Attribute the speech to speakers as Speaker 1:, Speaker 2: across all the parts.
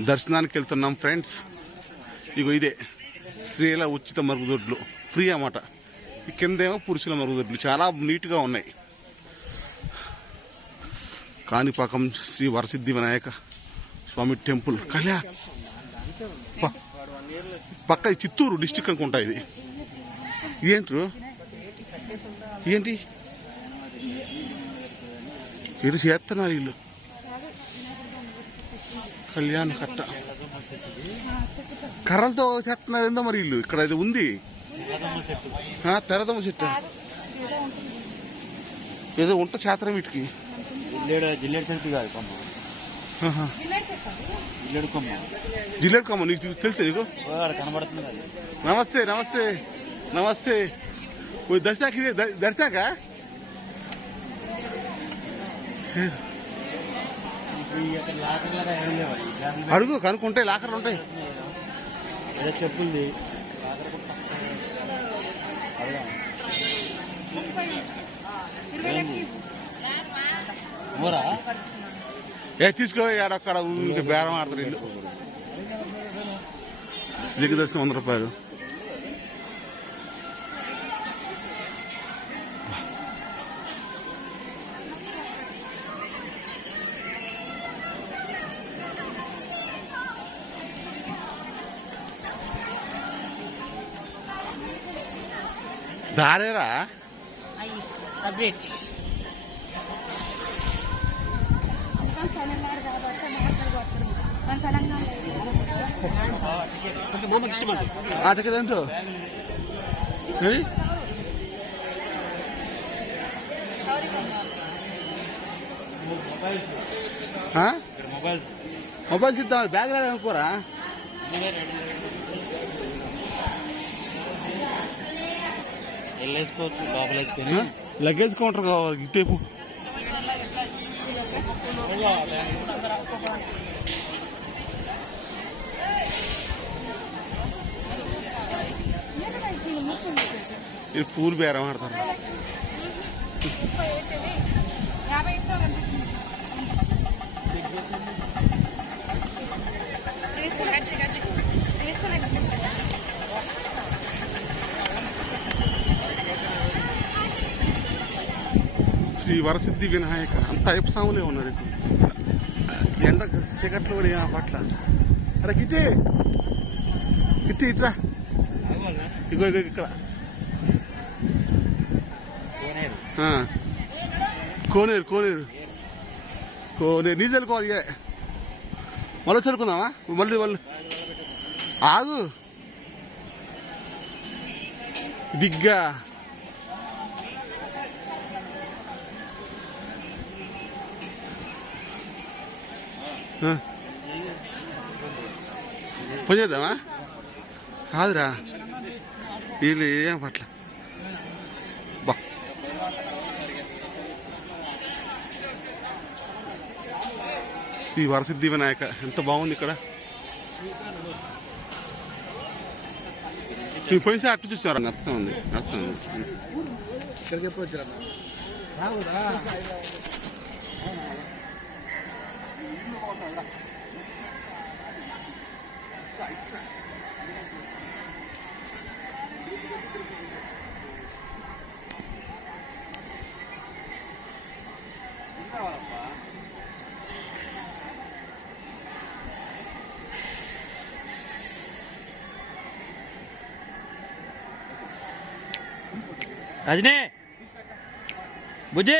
Speaker 1: దర్శనానికి వెళ్తున్నాం ఫ్రెండ్స్. ఇగో ఇదే స్త్రీల ఉచిత మరుగుదొడ్లు. ఫ్రీ అన్నమాట. కిందేమో పురుషుల మరుగుదొడ్లు. చాలా నీట్గా ఉన్నాయి. కాణిపాకం శ్రీ వరసిద్ధి వినాయక స్వామి టెంపుల్. కళ్యా! పక్క చిత్తూరు డిస్టిక్ అనుకుంటా ఇది. ఏంట్రు ఏంటి? ఇది చేస్తున్నారు వీళ్ళు. కళ్యాణ కట్ట. కర్రలతో చేస్తున్నారు ఏందో మరి వీళ్ళు? ఇక్కడ ఇది ఉంది. తెరదమ్మ చెట్టు. ఏదో ఉంట చేతరం వీటికి.
Speaker 2: జిల్లేడు కొమ్మ.
Speaker 1: నీకు తెలుసా నీకు? నమస్తే నమస్తే నమస్తే. దర్శనాకి దర్శనాక? అడుగు కనుక్కుంటే లాకర్లు ఉంటాయి.
Speaker 2: ఏదో చెప్పుంది.
Speaker 1: ఏ తీసుకో ఊరికే బేరం ఆడతారు ఇల్లు దిగు దర్శనం వంద రూపాయలు.
Speaker 2: అండి
Speaker 1: ఆటకేదేంటో
Speaker 2: మొబైల్స్.
Speaker 1: మొబైల్ ఇద్దాం బ్యాగ్ రాదు
Speaker 2: వెళ్ళేసుకోవచ్చు
Speaker 1: లగేజ్ కౌంటర్ కావాలి ఇటేపు ఇది పూలు బేరం ఆడతారు.
Speaker 3: యాభై ఇంట్లో
Speaker 1: శ్రీ వరసిద్ధి వినాయక అంత అయ్యప్ప స్వాములే ఉన్నారు ఇప్పుడు. ఎండ చీకట్లు కూడా ఏం పట్ల అరే గిట్టి గిట్టి ఇట్రా. ఇగో ఇగో ఇక్కడ.
Speaker 2: కోనేరు.
Speaker 1: ఆ. కోనేరు కోనేరు. కోనేరు. నీ చల్లుకోవాలి మళ్ళీ చల్లుకుందామా మళ్ళీ మళ్ళీ. ఆగు. దిగ్గా. చేద్దామా కాదురా వీళ్ళు ఏం పట్ల బా శ్రీ వరసిద్ధి వినాయక ఎంత బాగుంది ఇక్కడ మీ పోయి అట్టు చూసారా నచ్చం ఉంది నచ్చం ఉంది
Speaker 2: ఇక్కడ రజనీ బుజ్జి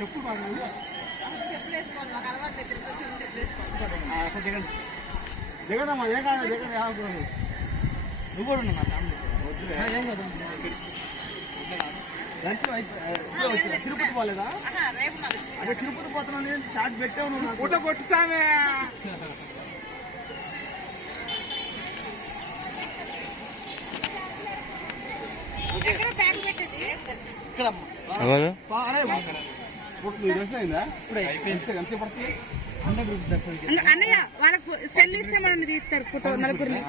Speaker 1: ఎప్పుడు దిగండి. దిగడమ్మా ఏ కాదు దిగండి
Speaker 2: నువ్వు కూడా ఉన్నా ఏం కాదు దర్శనం అయిపోయి. తిరుపతి పోలేదా? అదే తిరుపతి పోతున్నాను నేను స్టార్ట్ పెట్టావు నువ్వు.
Speaker 1: ఫోటో కొట్టు సామే
Speaker 3: ఎక్కడ బ్యాగ్ పెట్టండి
Speaker 2: ఇక్కడ పా- అరే
Speaker 1: నీ దర్శనం అయిందా
Speaker 2: ఇప్పుడే
Speaker 1: ఎంత ఎంత పడుతుంది
Speaker 2: హండ్రెడ్ రూపీస్ దర్శనం
Speaker 3: అన్నయ్య వాళ్ళకి సెల్ ఇస్తే మనం తీస్తారు ఫోటో నలుగురిని.